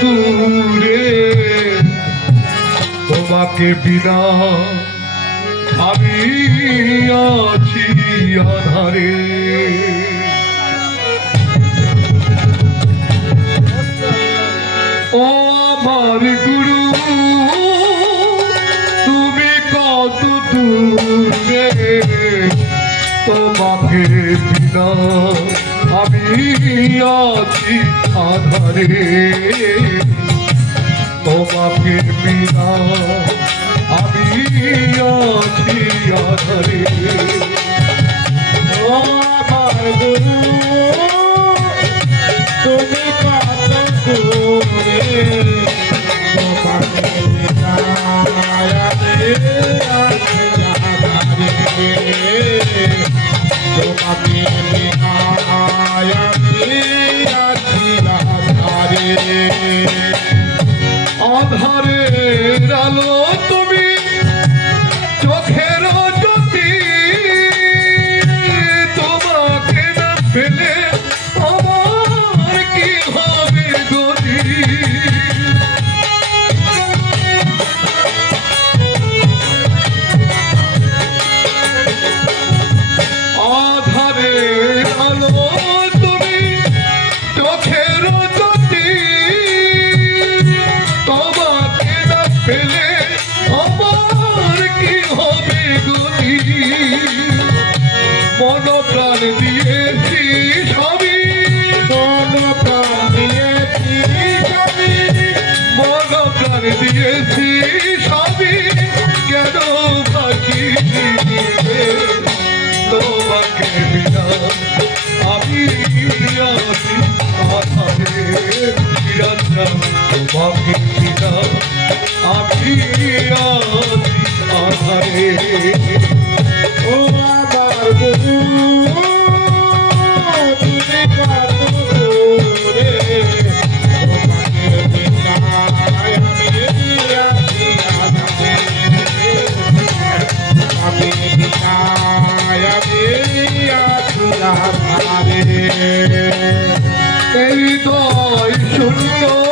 দূরে। তোমাকে বিনা আমি আছি আধারে। ও আমার গুরু তুমি কত দূরে। তোমাকে বিনা আমি আছি আধারে। তোমাকে বিনা আমি আছি আধারে। আমার গুরু তুমি দূরে তোমাকে তোমাকে মন প্রাণ দিয়েছি সবই কোন প্রাণ দিয়েছি আমি মন প্রাণ দিয়েছি সবই কেন বাকি তোমাকে বিনা আমি আছি আধারে বিরাজনা তোমাকে বিনা আমি আধারে Go.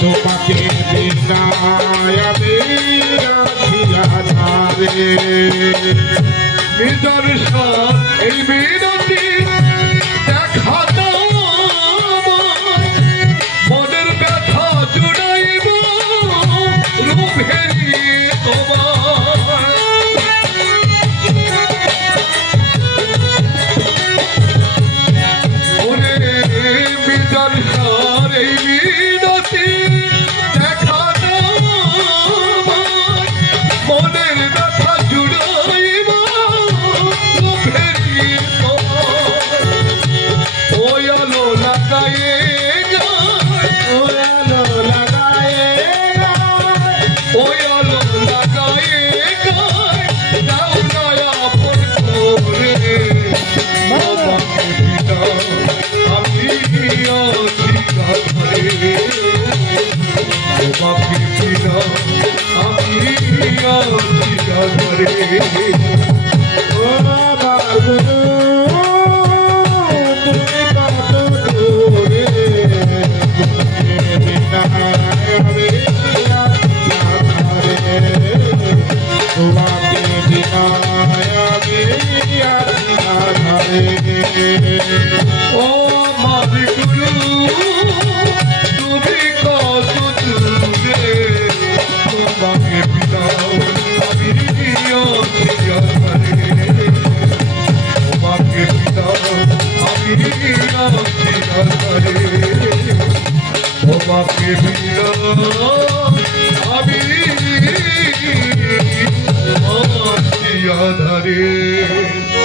তোমাকে নিদর্শন এই বিনতি দেখা cabeção আমাকে ফিরাও আমি ফিরাও ফিরা করে ও বাবু তুমি কত দূরে তোমাকে বিনায় আমি ও মালিক গুরু বিনা আমি আধারে?